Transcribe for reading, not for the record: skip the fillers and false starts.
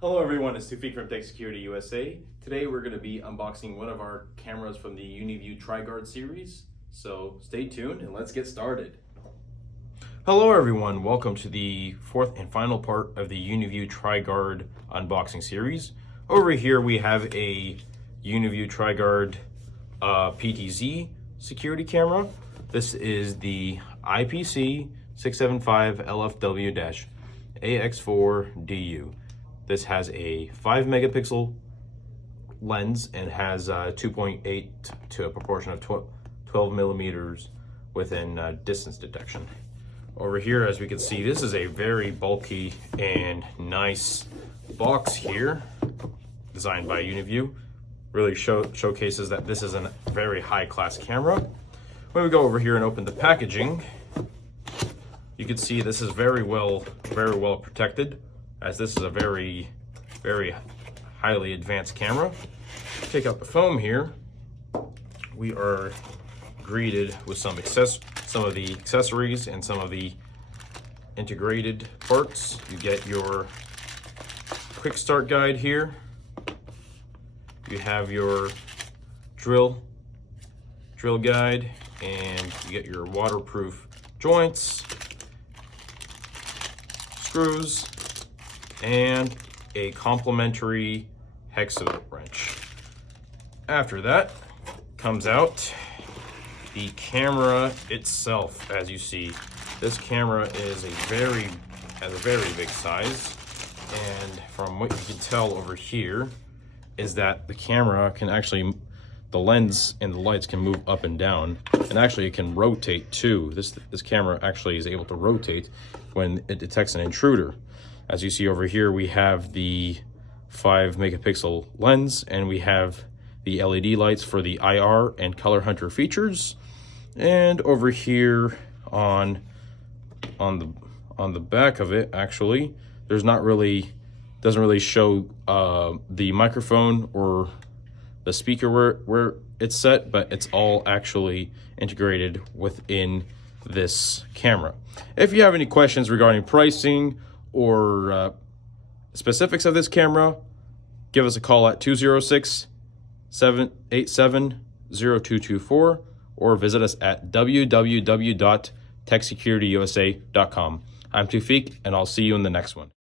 Hello everyone, it's Tufik from TechSecurityUSA. Today we're going to be unboxing one of our cameras from the UniView TriGuard series. So stay tuned and let's get started. Hello everyone, welcome to the fourth and final part of the UniView TriGuard unboxing series. Over here we have a UniView TriGuard PTZ security camera. This is the IPC 675 LFW-AX4DU. This has a 5 megapixel lens and has 2.8 to a proportion of 12 millimeters within distance detection. Over here, as we can see, this is a very bulky and nice box here, designed by UniView. Really showcases that this is a very high-class camera. When we go over here and open the packaging, you can see this is very well protected, as this is a very highly advanced camera. Take out the foam here. We are greeted with some of the accessories and some of the integrated parts. You get your quick start guide here. You have your drill guide, and you get your waterproof joints, screws, and a complimentary hexagon wrench. After that comes out the camera itself. As you see, this camera is has a very big size, and from what you can tell over here is that the camera can actually, the lens and the lights can move up and down, and actually it can rotate too. This camera actually is able to rotate when it detects an intruder. As you see over here, we have the 5 megapixel lens, and we have the LED lights for the IR and color hunter features. And over here on the back of it, actually, doesn't really show the microphone or the speaker where it's set, but it's all actually integrated within this camera. If you have any questions regarding pricing or specifics of this camera, give us a call at 206-787-0224 or visit us at www.techsecurityusa.com. I'm Tufik, and I'll see you in the next one.